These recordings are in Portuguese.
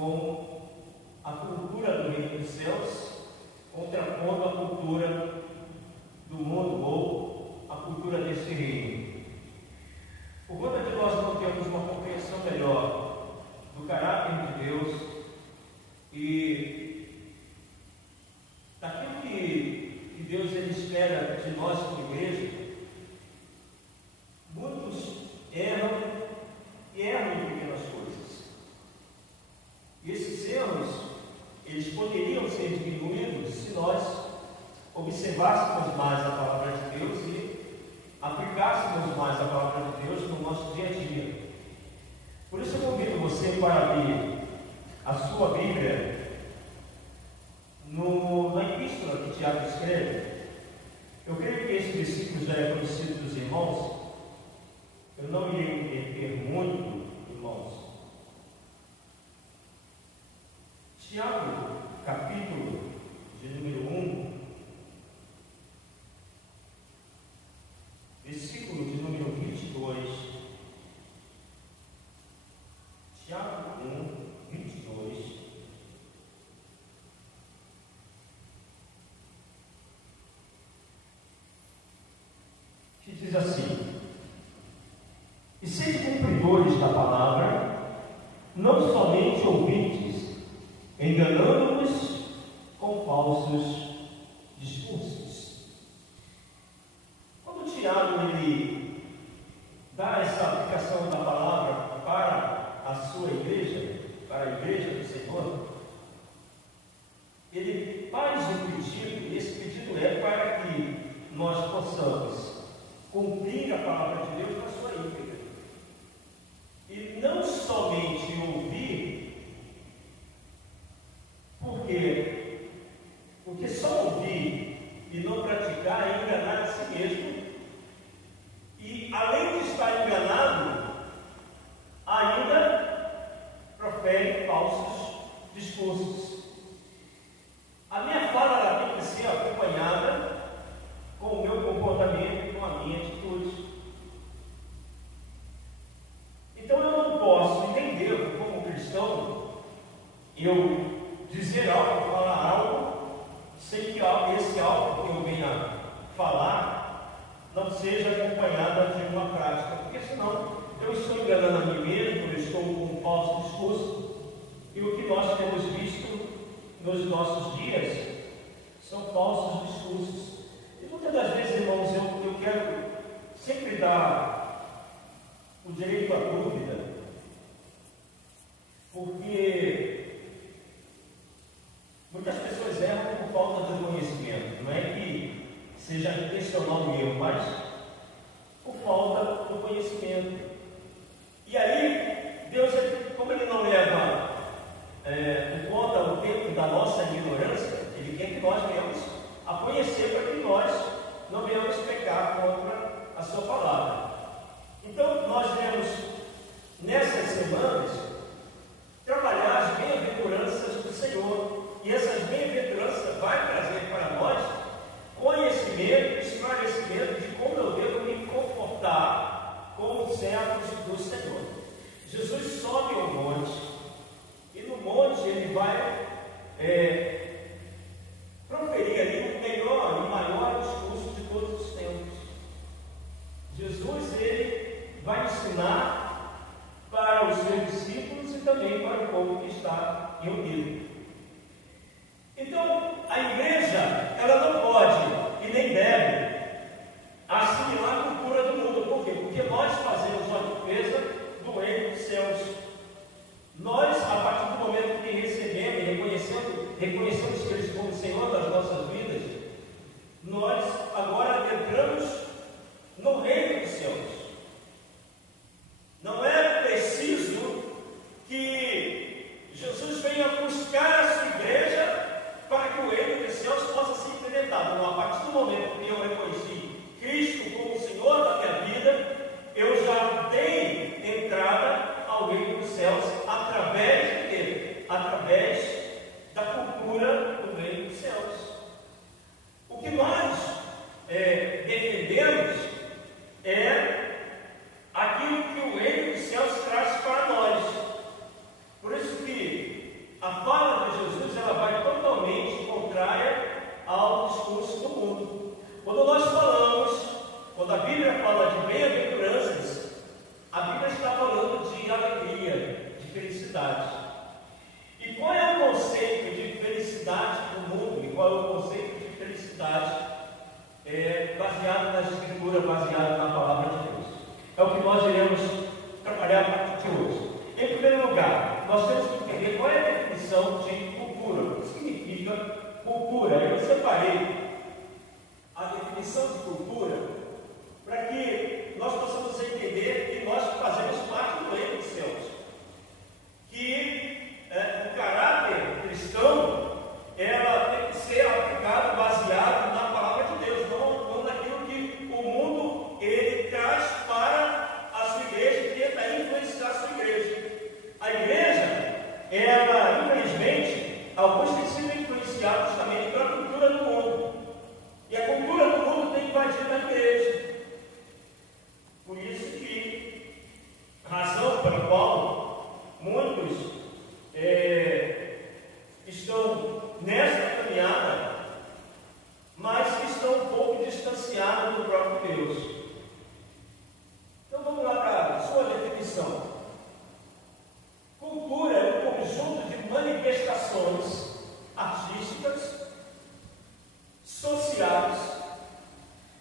com a cultura do reino dos céus, contrapondo a cultura do mundo ou a cultura desse reino. Por conta de nós não termos uma compreensão melhor do caráter de Deus e daquilo que Deus ele espera de nós como igreja, muitos erram e erram em pequenas coisas. E esses erros, eles poderiam ser diminuídos se nós observássemos mais a palavra de Deus e aplicássemos mais a palavra de Deus no nosso dia a dia. Por isso eu convido você para abrir a sua Bíblia na epístola que Tiago escreve. Eu creio que esse versículo já é conhecido dos irmãos. Eu não irei me deter muito, irmãos. Tiago, capítulo de número 1, versículo de número 22. Tiago 1, 22. Que diz assim: e sede cumpridores da palavra, não somente ouvintes, enganando-vos com falsos discursos. Quando Tiago ele dá essa aplicação da palavra para a sua igreja, para a igreja do Senhor, ele faz um pedido, e esse pedido é para que nós possamos cumprir a palavra de Deus na sua íntegra. E não somente ouvir, porque só ouvir e não praticar é enganar a si mesmo, e além de estar enganado, ainda profere falsos discursos. A minha fala ela tem que ser acompanhada com o meu comportamento e com a minha atitude. Então eu não posso e nem devo, como cristão, eu dizer algo, falar algo, sem que esse algo que eu venha falar não seja acompanhada de uma prática, porque senão eu estou enganando a mim mesmo, eu estou com um falso discurso, e o que nós temos visto nos nossos dias são falsos discursos. E muitas das vezes, irmãos, eu quero sempre dar o direito à dúvida, porque muitas pessoas erram por falta de conhecimento. Não é que seja intencional o erro, mas por falta do conhecimento. E aí, Deus, como Ele não leva em conta o tempo da nossa ignorância, Ele quer que nós venhamos a conhecer para que nós não venhamos pecar contra a Sua palavra. Então, nós vamos, nessas semanas, trabalhar as bem-aventuranças do Senhor. E essas bem-aventuranças vai trazer para nós conhecimento, esclarecimento de como eu devo me comportar como servos do Senhor. Jesus sobe ao monte, e no monte ele vai proferir ali o melhor e maior discurso de todos os tempos. Jesus ele vai ensinar para os seus discípulos e também para o povo que está reunido. Então, a igreja, ela não pode e nem deve assimilar a cultura do mundo. Por quê? Porque nós fazemos uma defesa do reino dos céus. Nós, a partir do momento que recebemos e reconhecemos Cristo como Senhor das nossas vidas, nós agora entramos no reino dos céus. Não é preciso que Jesus venha buscar a sua igreja para que o reino dos céus possa ser implementado. Não, a partir do momento que eu reconheci Cristo como Senhor da minha vida, eu já dei entrada ao reino dos céus através de quê? Através da cultura do reino dos céus. O que nós defendemos é aquilo que o reino dos céus traz para nós. Por isso que a fala de Jesus ela vai totalmente contrária ao discurso do mundo. Quando nós falamos, quando a Bíblia fala de bem-aventuranças, a Bíblia está falando de alegria, de felicidade. E qual é o conceito de felicidade do mundo? E qual é o conceito de felicidade baseado na Escritura, baseado na Palavra de Deus? É o que nós iremos trabalhar a partir de hoje. Em primeiro lugar, nós temos que entender qual é a definição de cultura. O que significa cultura? Eu separei a definição de cultura para que nós possamos entender que nós fazemos parte do reino dos céus. Que o caráter cristão ela tem que ser aplicado, baseado na Palavra de Deus, não naquilo que o mundo ele traz para a sua igreja e tenta influenciar a sua igreja. A igreja, ela, infelizmente, alguns têm sido influenciados justamente pela cultura do mundo. E a cultura do mundo tem invadido a igreja. Por isso que a razão pela qual muitos estão nessa caminhada, mas que estão um pouco distanciados do próprio Deus. Então vamos lá para a sua definição. Cultura é um conjunto de manifestações artísticas, sociais,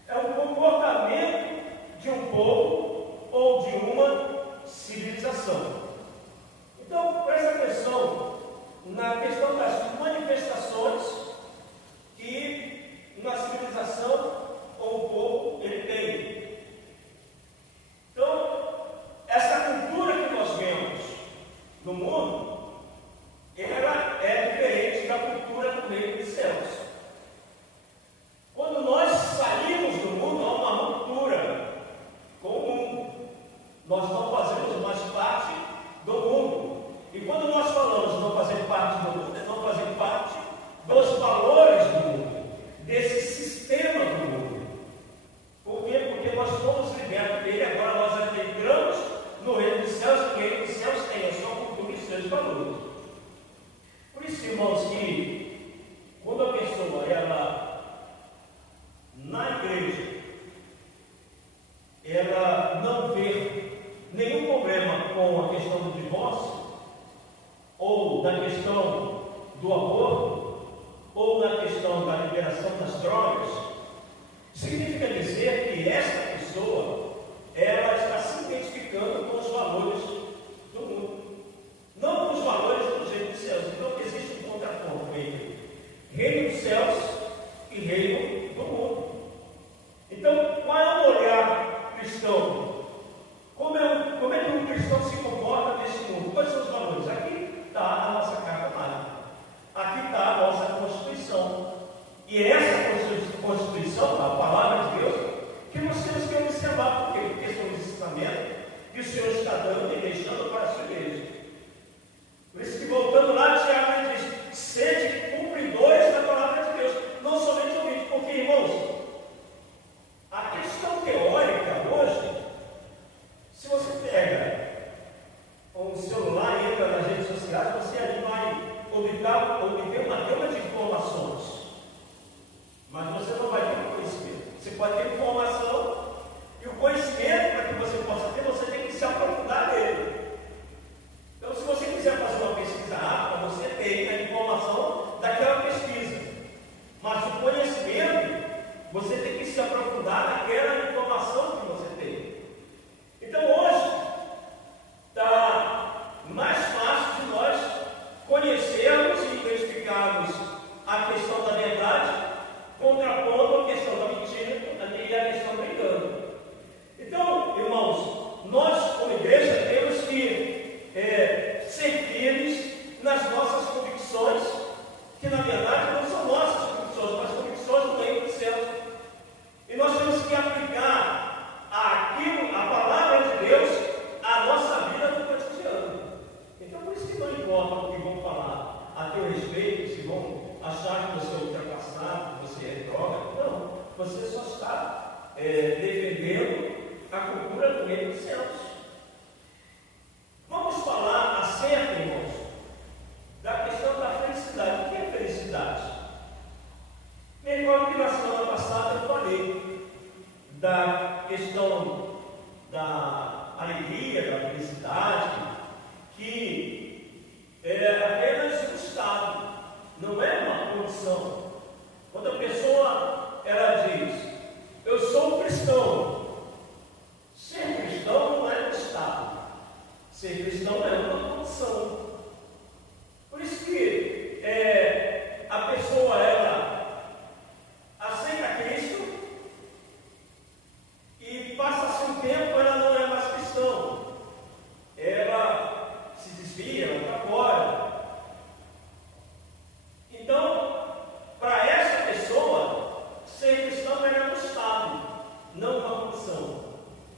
é um comportamento de um povo ou de uma civilização. Então, presta atenção na questão das manifestações que uma civilização ou um povo ele tem. Então, essa cultura que nós vemos no mundo, ela é diferente da cultura do reino dos céus. Quando nós saímos do mundo, há uma ruptura com o mundo. Nós não fazemos mais parte do mundo. E quando nós falamos não fazer parte do mundo, é não fazer parte dos valores do mundo, desse sistema do mundo. Por quê? Porque nós fomos libertos dele, agora nós entramos no reino dos céus, e o reino dos céus tem a sua cultura e seus valores. Por isso, irmãos, que quando a pessoa, ela, na igreja, ela não vê nenhum problema com a questão do divórcio, ou na questão do aborto, ou na questão da liberação das drogas, significa dizer que essa pessoa, ela está se identificando com os valores do mundo, não com os valores do reino dos céus. Então existe um contraponto entre reino dos céus e reino do mundo. Então, qual é o olhar cristão? Como é que um cristão se comporta nesse mundo? Quais são os valores? Aqui está a nossa carta magna. Aqui está a nossa Constituição. E é essa Constituição, a palavra de Deus, que nós temos que observar. Por quê? Porque são os ensinamentos que o Senhor está dando e deixando para a sua igreja. Por isso que, voltando lá, Tiago diz: sede cumpridores da palavra de Deus, não somente ouvintes. Porque, irmãos, a questão teórica hoje, se você pega um celular e entra nas redes sociais, você ali vai obter uma gama de informações, mas você não vai ter conhecimento. Você pode ter informação, e o conhecimento, para que você possa ter, você tem que se aprofundar nele. Então, se você quiser fazer uma pesquisa rápida, você tem a informação daquela pesquisa, mas o conhecimento, você tem que se aprofundar naquela informação que você tem. Então hoje está mais fácil de nós conhecermos e identificarmos a questão da verdade, contrapondo a questão da mentira e a questão do engano. Então, irmãos, nós como igreja temos que ser firmes nas nossas convicções, que na verdade não são nossas convicções, mas convicções do reino dos céus. E nós temos que aplicar a palavra de Deus à nossa vida no cotidiano. Então, por isso que não importa o que vão falar a teu respeito, se vão achar que você é ultrapassado, que você é droga. Não, você só está defendendo a cultura do reino dos céus. Vamos falar acerca, irmãos, da questão condição. Quando a pessoa, ela diz, eu sou cristão. Ser cristão não é um estado. Ser cristão é uma condição. Por isso que a pessoa, ela aceita Cristo e passa-se um tempo, ela não é mais cristão. Ela se desvia, ela está fora. Então, para essa pessoa, ser cristão é um estado, não uma condição.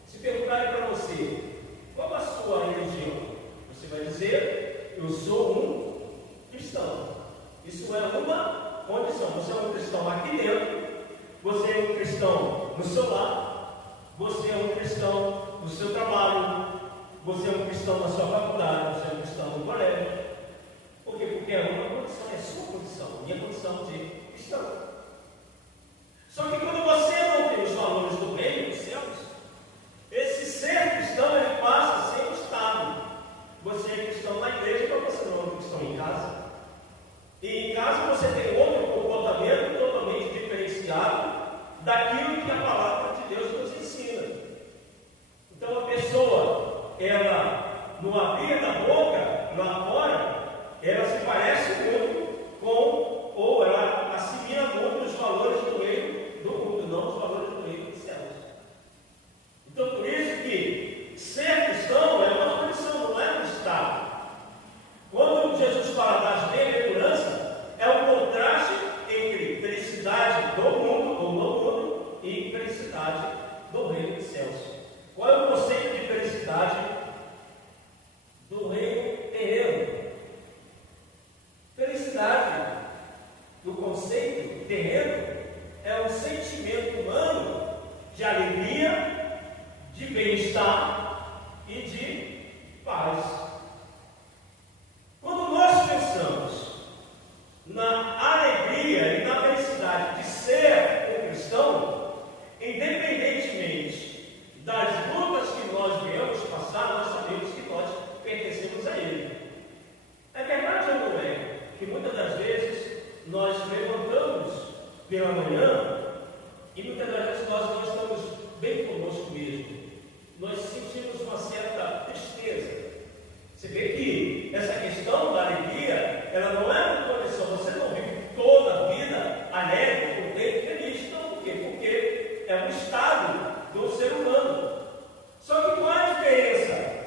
Se perguntarem para você, qual a sua religião? Você vai dizer, eu sou um cristão. Isso é uma condição. Você é um cristão aqui dentro, você é um cristão no seu lar, você é um cristão no seu trabalho, você é um cristão na sua faculdade, você é um cristão no colégio. Por quê? Porque é uma condição, é a sua condição, minha condição de cristão. Só que quando você não tem os valores do reino dos céus, esse ser cristão, ele passa a ser um estado. Você é cristão na igreja, mas você não é cristão em casa. E em casa você tem outro comportamento totalmente diferenciado daquilo que a palavra de Deus nos ensina. Então a pessoa, ela, no abrir da boca, lá fora, ela se parece muito com, ou ela assimila muito os valores do reino do mundo, não os valores do reino dos céus. Então, por isso que ser cristão é uma condição, não é um estado. Quando Jesus fala das bem-aventuranças, é o contraste entre felicidade do mundo, ou no mundo, e felicidade do reino dos céus. Qual é o conceito de felicidade do reino terreno? Felicidade, do conceito terreno, é um sentimento humano de alegria, de bem-estar e de paz. Quando nós pensamos na alegria e na felicidade de ser um cristão, independentemente das lutas que nós viemos passar, nós sabemos que nós pertencemos a Ele. É verdade ou não é? Que muitas das vezes nós levantamos pela manhã e muitas das vezes nós não estamos bem conosco mesmo. Nós sentimos uma certa tristeza. Você vê que essa questão da alegria, ela não é uma condição. Você não vive toda a vida alegre, contente, feliz. Não, por quê? Porque é um estado do ser humano. Só que qual é a diferença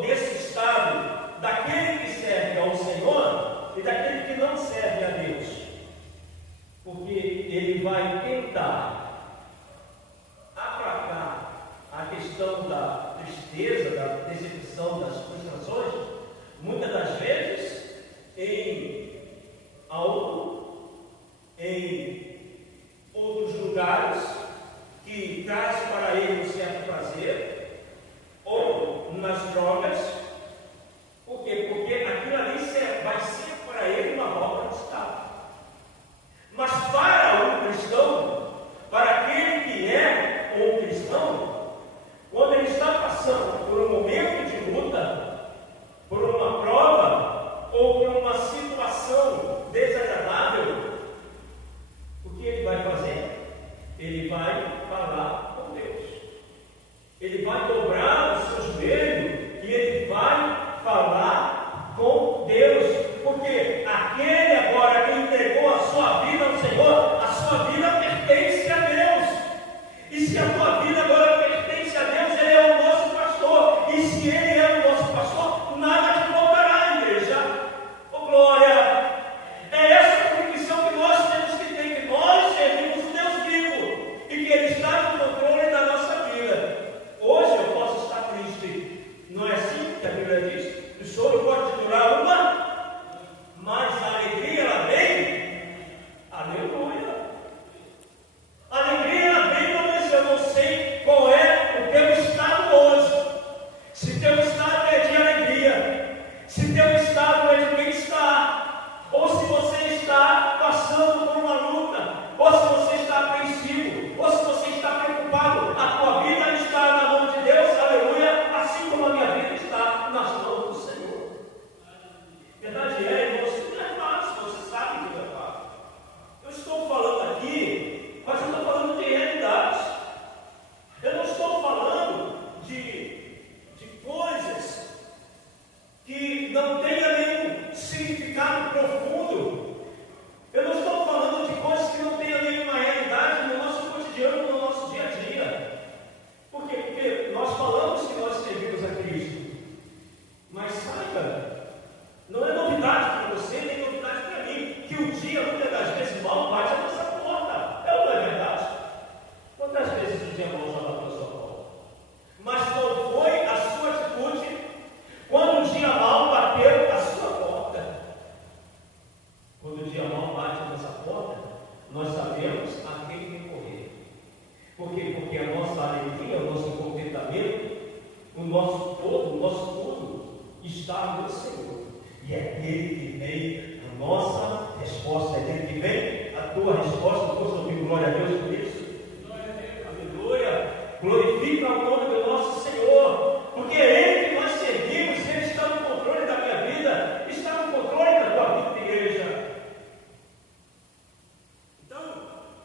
desse estado daquele que serve ao Senhor e daquele que não serve a Deus? Porque ele vai tentar aplacar a questão da tristeza, da decepção, das frustrações, muitas das vezes em algo, em outros lugares que traz para ele um certo prazer, ou nas drogas. Por quê? Porque aquilo ali vai ser para ele uma obra de estado. Mas para um cristão, rei. A nossa resposta é dele que vem. A tua resposta, posso ouvir glória a Deus por isso? Glória a Deus. Aleluia. Glorifica o nome do nosso Senhor, porque é Ele que nós servimos. Ele está no controle da minha vida, está no controle da tua vida, igreja. Então,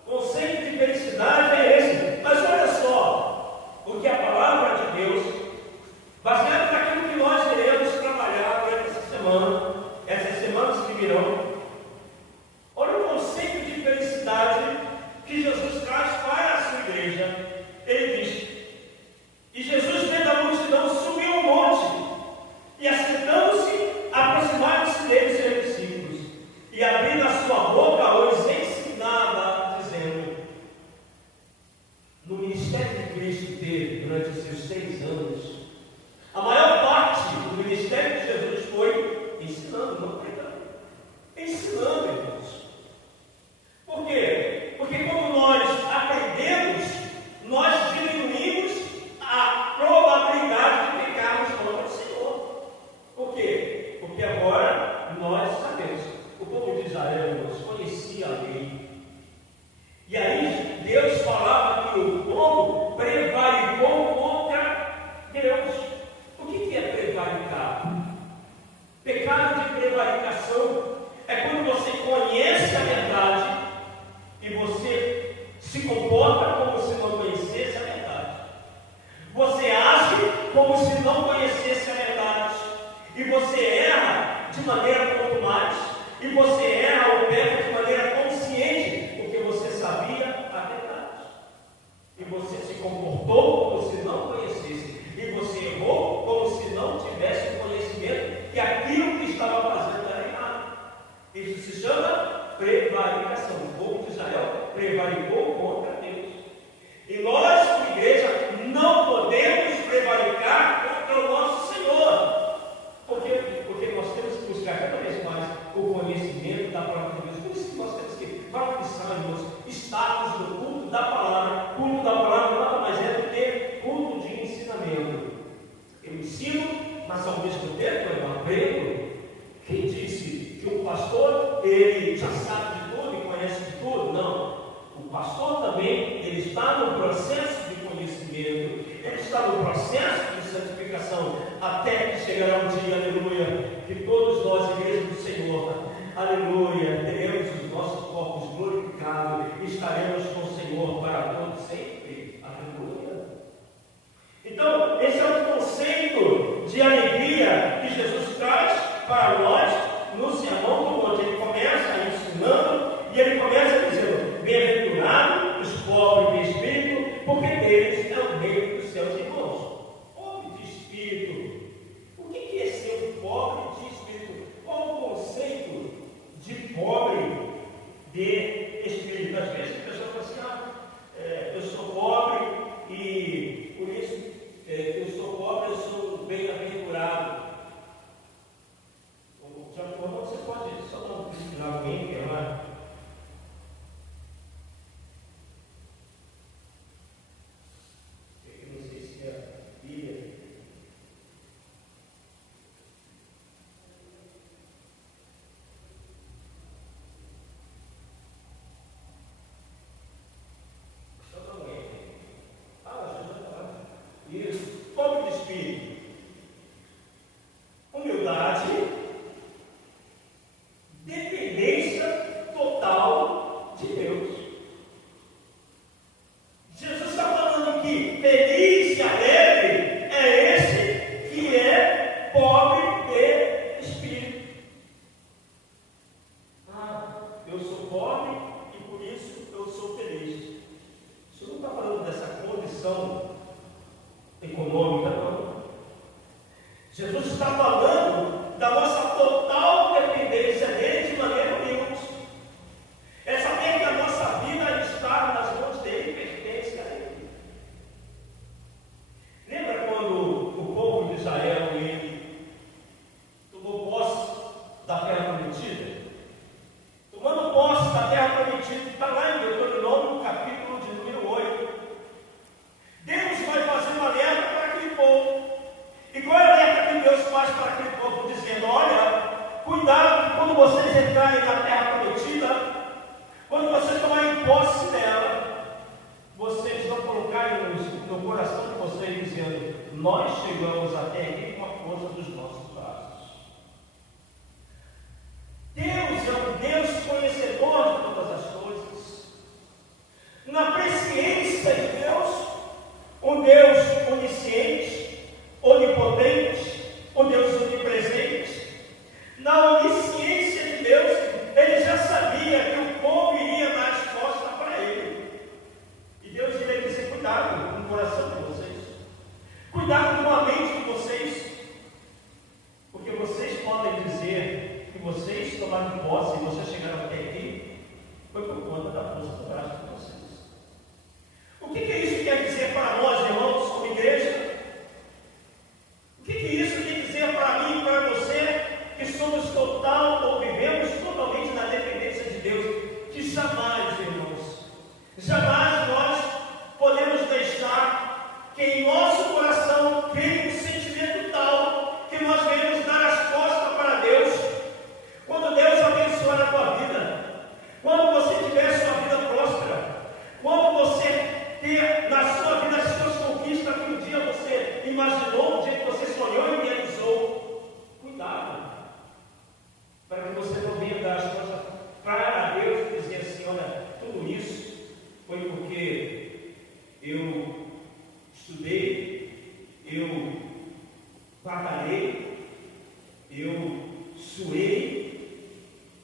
o conceito de felicidade é esse. Mas olha só, o que a palavra de Deus, baseado naquilo que nós iremos trabalhar durante essa semana, essas semanas que virão, olha o conceito de felicidade que Jesus traz para a sua igreja. Ele diz: e Jesus, vendo a multidão, subiu ao monte, e assentando-se, aproximaram-se dele seus discípulos, e abrindo a sua boca, os ensinava, dizendo. No ministério de Cristo teve, durante os seus 6 anos, a maior parte do ministério de Jesus foi ensinando, não pregando. Ensinando, irmãos. Por quê? Porque como nós aprendemos, nós diminuímos a probabilidade de pecarmos contra o Senhor. Por quê? Porque agora nós sabemos. O povo de Israel, irmãos, conhecia a lei. E aí Deus falava que o povo prevaricou contra Deus. O que é prevaricar? Pecado de prevaricação é quando você conhece a verdade e você se comporta como se não conhecesse a verdade. Você age como se não conhecesse a verdade. E você erra de maneira contumaz. E você erra ou peca de maneira consciente, porque você sabia a verdade. E você se comportou como se não conhecesse. E você errou como se não tivesse conhecimento que aquilo que estava fazendo era errado. Isso se chama prevaricação. O povo de Israel prevaricou contra Deus. E nós, como igreja, não podemos prevaricar contra o nosso Senhor. Por quê? Porque nós temos que buscar cada vez mais o conhecimento da palavra de Deus. Por isso que nós temos que valorizar, irmãos, status do culto da palavra. Culto da palavra nada mais é do que culto de ensinamento. Eu ensino, mas ao mesmo tempo eu aprendo. Quem disse que o pastor, ele já sabe de tudo e conhece de tudo? Não. O pastor também, ele está no processo de conhecimento, ele está no processo de santificação, até que chegará um dia, aleluia, que todos nós, igreja do Senhor, aleluia, teremos os nossos corpos glorificados, estaremos com o Senhor para todos sempre, aleluia. Então, esse é o conceito de alegria que Jesus traz para nós no sermão do monte. Ele começa ensinando e ele começa dizendo: bem-aventurados os pobres de espírito, porque deles é o reino dos céus. Irmãos, pobre de espírito, o que é ser pobre de espírito? Qual o conceito de pobre de espírito? Às vezes a pessoa fala assim: eu sou pobre e por isso eu sou pobre, eu sou bem-aventurado. Você pode só dar um final alguém que é lá? Eu não sei se é a Bíblia. Só dá um erro. Ajuda. Isso. Pobre de espírito. Humildade. Dependência total de Deus. Jesus está falando que feliz e alegre é esse que é pobre de espírito. Eu sou pobre e por isso eu sou feliz. Isso não está falando dessa condição econômica, não. Jesus está falando da nossa total dependência dele de maneira humilde. É saber que a nossa vida está nas mãos dele e pertence a ele. Lembra quando o povo de Israel ele tomou posse da terra prometida? Tomando posse da terra prometida, está lá em Deuteronômio, capítulo de número 8. Deus vai fazer uma alerta para aquele povo. E qual é a alerta que Deus faz para aquele povo? Dizendo: olha, cuidado, que quando vocês entrarem na terra prometida, quando vocês tomarem posse dela, vocês vão colocar no coração de vocês dizendo: nós chegamos até aqui com a força dos nossos braços. Deus é um Deus conhecedor de todas as coisas. Na presciência de Deus, um Deus onisciente, onipotente, um Deus onipresente. Na onisciência de Deus, ele já sabia que o povo iria dar resposta para ele. E Deus iria dizer: cuidado com o coração de vocês, cuidado com a mente de vocês, porque vocês podem dizer que vocês tomaram posse e vocês chegaram até aqui, foi por conta da força do braço de vocês. O que isso quer dizer para nós, irmãos, como igreja? O que isso quer dizer para mim e para você, que somos total ou vivemos totalmente na dependência de Deus? Que jamais, irmãos, jamais nós podemos deixar que em nosso coração venha um sentimento tal que nós venhamos dar as costas para Deus. Quando Deus abençoar a tua vida, quando você tiver sua vida próspera, quando você ter na sua vida as suas conquistas que um dia você imaginou, um dia que você sonhou e realizou, cuidado, para que você não venha dar as coisas para Deus e dizer assim: olha, tudo isso foi porque eu estudei, eu batalhei, eu suei,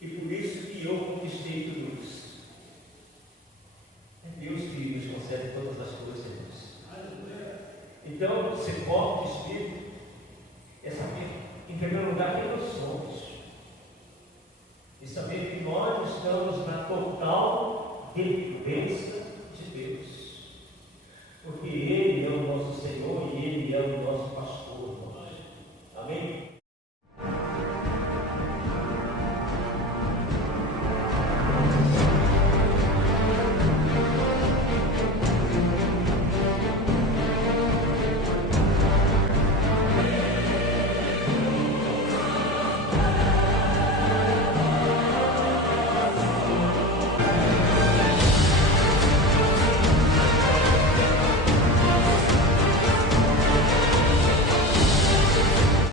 e por isso que eu conquistei tudo isso. É Deus que nos concede todas as coisas, irmãos. Então, ser forte de espírito é saber, em primeiro lugar, quem nós somos. E saber que nós estamos na total dependência de Deus. Porque Ele é o nosso Senhor e Ele é o nosso